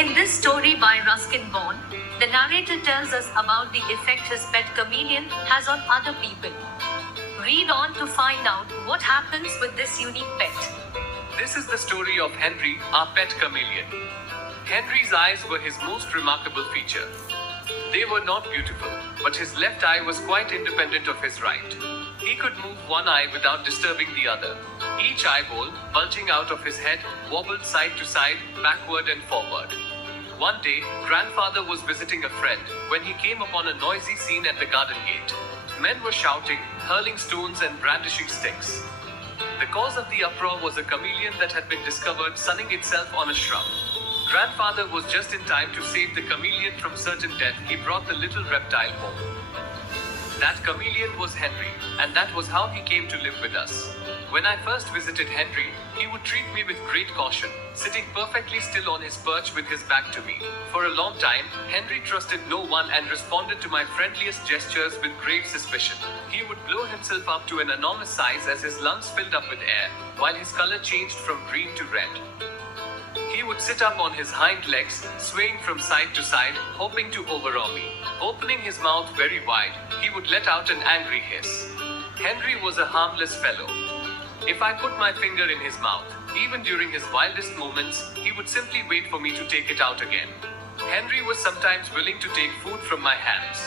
In this story by Ruskin Bond, the narrator tells us about the effect his pet chameleon has on other people. Read on to find out what happens with this unique pet. This is the story of Henry, our pet chameleon. Henry's eyes were his most remarkable feature. They were not beautiful, but his left eye was quite independent of his right. He could move one eye without disturbing the other. Each eyeball, bulging out of his head, wobbled side to side, backward and forward. One day, grandfather was visiting a friend when he came upon a noisy scene at the garden gate. Men were shouting, hurling stones and brandishing sticks. The cause of the uproar was a chameleon that had been discovered sunning itself on a shrub. Grandfather was just in time to save the chameleon from certain death. He brought the little reptile home. That chameleon was Henry, and that was how he came to live with us. When I first visited Henry, he would treat me with great caution, sitting perfectly still on his perch with his back to me. For a long time, Henry trusted no one and responded to my friendliest gestures with grave suspicion. He would blow himself up to an enormous size as his lungs filled up with air, while his color changed from green to red. He would sit up on his hind legs, swaying from side to side, hoping to overawe me. Opening his mouth very wide, he would let out an angry hiss. Henry was a harmless fellow. If I put my finger in his mouth, even during his wildest moments, he would simply wait for me to take it out again. Henry was sometimes willing to take food from my hands.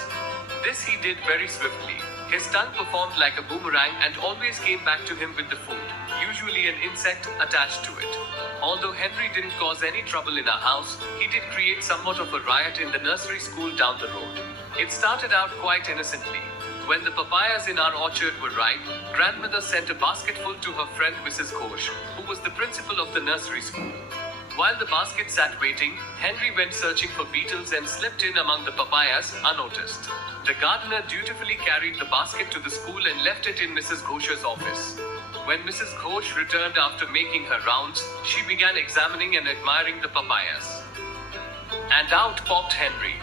This he did very swiftly. His tongue performed like a boomerang and always came back to him with the food, usually an insect attached to it. Although Henry didn't cause any trouble in our house, he did create somewhat of a riot in the nursery school down the road. It started out quite innocently. When the papayas in our orchard were ripe, grandmother sent a basketful to her friend Mrs. Ghosh, who was the principal of the nursery school. While the basket sat waiting, Henry went searching for beetles and slipped in among the papayas, unnoticed. The gardener dutifully carried the basket to the school and left it in Mrs. Ghosh's office. When Mrs. Ghosh returned after making her rounds, she began examining and admiring the papayas. And out popped Henry.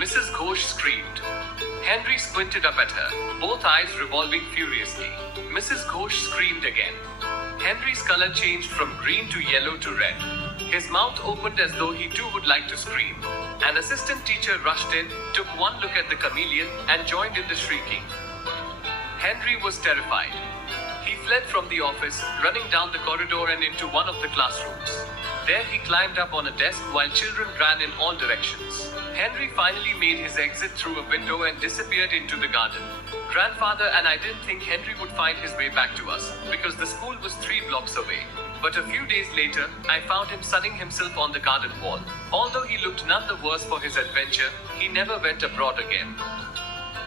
Mrs. Ghosh screamed. Henry squinted up at her, both eyes revolving furiously. Mrs. Ghosh screamed again. Henry's color changed from green to yellow to red. His mouth opened as though he too would like to scream. An assistant teacher rushed in, took one look at the chameleon, and joined in the shrieking. Henry was terrified. He fled from the office, running down the corridor and into one of the classrooms. There he climbed up on a desk while children ran in all directions. Henry finally made his exit through a window and disappeared into the garden. Grandfather and I didn't think Henry would find his way back to us, because the school was 3 blocks away. But a few days later, I found him sunning himself on the garden wall. Although he looked none the worse for his adventure, he never went abroad again.